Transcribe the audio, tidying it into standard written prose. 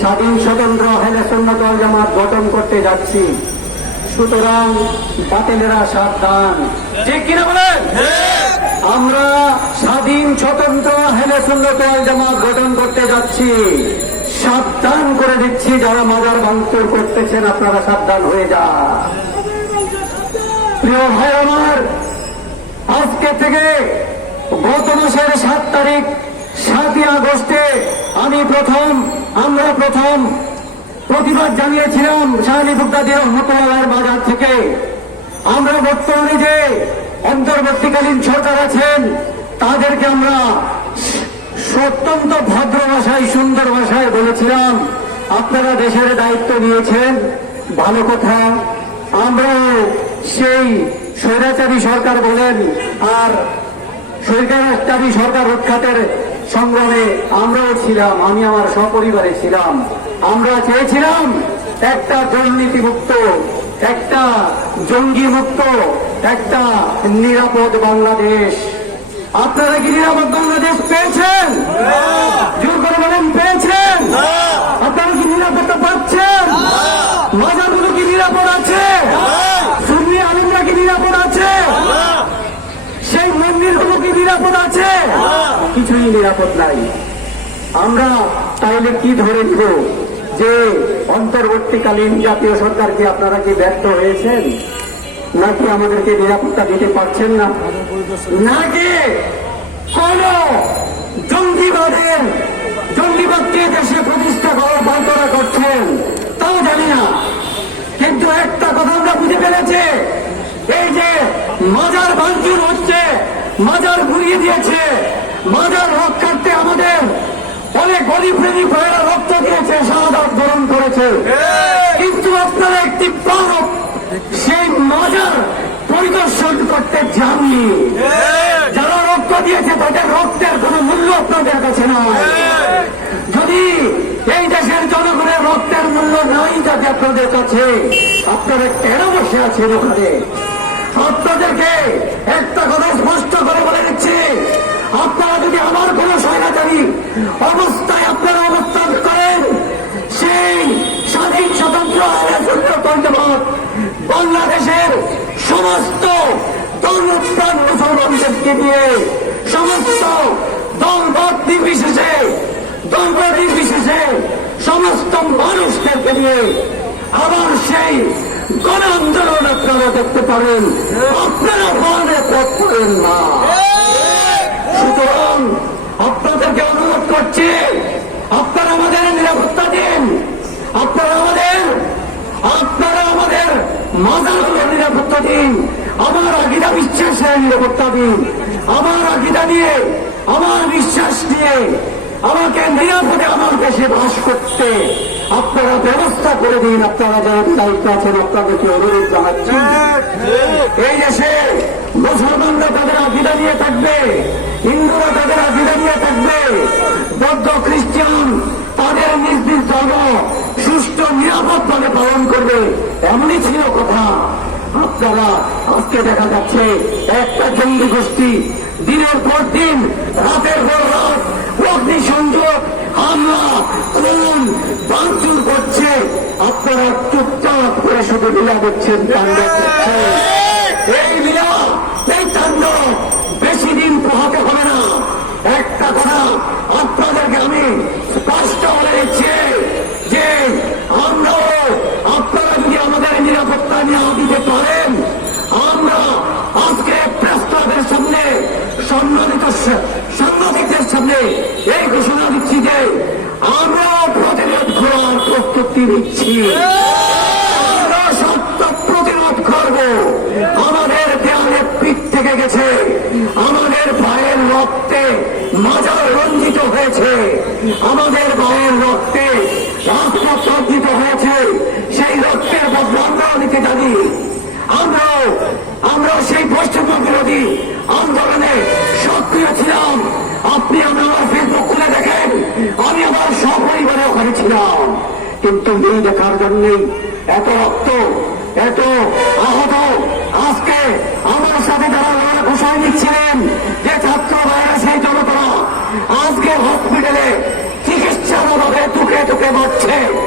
স্বাধীন স্বতন্ত্র আহলে সুন্নাত ওয়াল জামাত গঠন করতে যাচ্ছি। সুতরাং বাতিলেরা সাবধান। ঠিক কিনা বলেন? আমরা স্বাধীন স্বতন্ত্র আহলে সুন্নাত ওয়াল জামাত গঠন করতে যাচ্ছি। সাবধান করে দিচ্ছি, যারা মাজার ভাঙচুর করতেছেন আপনারা সাবধান হয়ে যান। প্রিয় ভাই আমার, আজকে থেকে গত মাসের 7 তারিখ 7ই আগস্টে আমরা প্রথম প্রতিবাদ জানিয়েছিলাম শাহ আলী বাগদাদী রহমতুল্লাহর বাজার থেকে। আমরা বর্তমানে যে অন্তর্বর্তীকালীন সরকার আছেন তাদেরকে আমরা অত্যন্ত ভদ্র ভাষায় সুন্দর ভাষায় বলেছিলাম, আপনারা দেশের দায়িত্ব নিয়েছেন, ভালো কথা। আমরা সেই স্বৈরাচারী সরকার বলেন আর স্বৈরাচারী সরকার উৎখাতের সংগ্রামে আমরাও ছিলাম, আমি আমার সপরিবারে ছিলাম। আমরা চেয়েছিলাম একটা দুর্নীতিমুক্ত, একটা জঙ্গি মুক্ত, একটা নিরাপদ বাংলাদেশ। আপনারা কি নিরাপদ বাংলাদেশ পেয়েছেন? জোর করে বলেন, পেয়েছেন? আপনারা কি নিরাপত্তা পাচ্ছেন? মাজারগুলো কি নিরাপদ আছে? সুন্নি আলিমরা কি নিরাপদ আছে? সেই মন্দিরগুলো কি নিরাপদ আছে? কিছুই নিরাপদ নাই। আমরা তাহলে কি ধরে নিব যে অন্তর্বর্তীকালীন জাতীয় সরকারকে আপনারা কি ব্যর্থ হয়েছেন, নাকি আমাদেরকে নিরাপত্তা দিতে পারছেন না, নাকি কোন জঙ্গিবাদকে দেশে প্রতিষ্ঠা করার পাল্টনা করছেন তাও জানি না। কিন্তু একটা কথা আমরা বুঝে ফেলেছি, এই যে মাজার ভাঙচুর হচ্ছে, মাজার ঘুরিয়ে দিয়েছে, মাজার রক্ষার্থে আমাদের অনেক গরিব ভাইয়েরা রক্ত দিয়েছে, শাহাদাত বরণ করেছে। কিন্তু আপনারা একটি সেই মাজার পরিদর্শন করতে যাননি। যারা রক্ত দিয়েছে তাদের রক্তের কোন মূল্য আপনাদের কাছে নয়। যদি এই দেশের জনগণের রক্তের মূল্য নাই যাতে আপনাদের কাছে, আপনারা কেন বসে আছেন ওখানে? আপনাদেরকে একটা কথা স্পষ্ট করে বলে দিচ্ছি, আপনারা যদি আমার কোন স্বৈরাচারী অবস্থায় আপনারা অবস্থান করেন, সেই স্বাধীন স্বতন্ত্র আহলে সুন্নাত ওয়াল জামাত বাংলাদেশের সমস্ত ধর্মপ্রাণ মুসলমানদেরকে নিয়ে, সমস্ত দলমত নির্বিশেষে সমস্ত মানুষদেরকে নিয়ে আবার সেই গণ আন্দোলন আপনারা দেখতে পারেন। আপনারা মনে পথ করেন না। সুতরাং আপনাদেরকে অনুরোধ করছি, আপনারা আমাদের নিরাপত্তা দিন। আপনারা আমাদের মাজারগুলোর নিরাপত্তা দিন। আমার আকিদা বিশ্বাসের নিরাপত্তা দিন। আমার আকিদা নিয়ে, আমার বিশ্বাস নিয়ে আমাকে নিরাপদে আমার দেশে বাস করতে আপনারা ব্যবস্থা করে দিন। আপনারা যারা দায়িত্ব আছেন আপনাদেরকে অনুরোধ জানাচ্ছি, এই দেশে মুসলমানরা তাদের আকিদা নিয়ে থাকবে, হিন্দুরা তাদের আকিদা নিয়ে থাকবে, বৌদ্ধ খ্রিস্টান তাদের নিজ নিজ ধর্ম সুষ্ঠু নিরাপদভাবে পালন করবে, এমনই ছিল কথা। আপনারা আজকে দেখা যাচ্ছে একটা জঙ্গি গোষ্ঠী দিনের পর দিন, রাতের পর রাত অগ্নিসংযোগ, হামলা, খুন, ভাঙচুর করছে। আপনারা চুপচাপ করে শুধু লীলা করছেন, তাণ্ডব করছেন। এই লীলা, এই তাণ্ডব বেশি দিন পোহাতে হবে না। একটা কথা আপনাদেরকে আমি স্পষ্ট বলে দিচ্ছি যে আপনারা যদি আমাদের নিরাপত্তা নিয়ে দিতে পারেন, আমরা আজকে প্রেস ক্লাবের সামনে সাংবাদিকদের সামনে এই ঘোষণা দিচ্ছি যে আমরা প্রতিরোধ করার প্রস্তুতি নিচ্ছি। আমরা সত্য প্রতিরোধ করব। আমাদের দেয়ালে পিঠ থেকে গেছে, আমাদের ভাইয়ের রক্তে মাজার রঞ্জিত হয়েছে, আমাদের ভাইয়ের রক্তে রাজপথ রঞ্জিত হয়েছে। সেই রক্তের বদলা আমরাও নিতে জানি। আমরা সেই বৈষম্য বিরোধী আন্দোলনে সক্রিয় ছিলাম। আপনি আমার ফেসবুক খুলে দেখেন, আমি আমার সপরিবারে ওখানে ছিলাম। কিন্তু এই দেখার জন্যই এত রক্ত, এত আহত। আজকে আমার সাথে যারা ঘোষণা দিচ্ছিলেন যে ছাত্র ভাইরা সেই জনতা আজকে হসপিটালে চিকিৎসার অভাবে ঠুকে ঠুকে মারছে।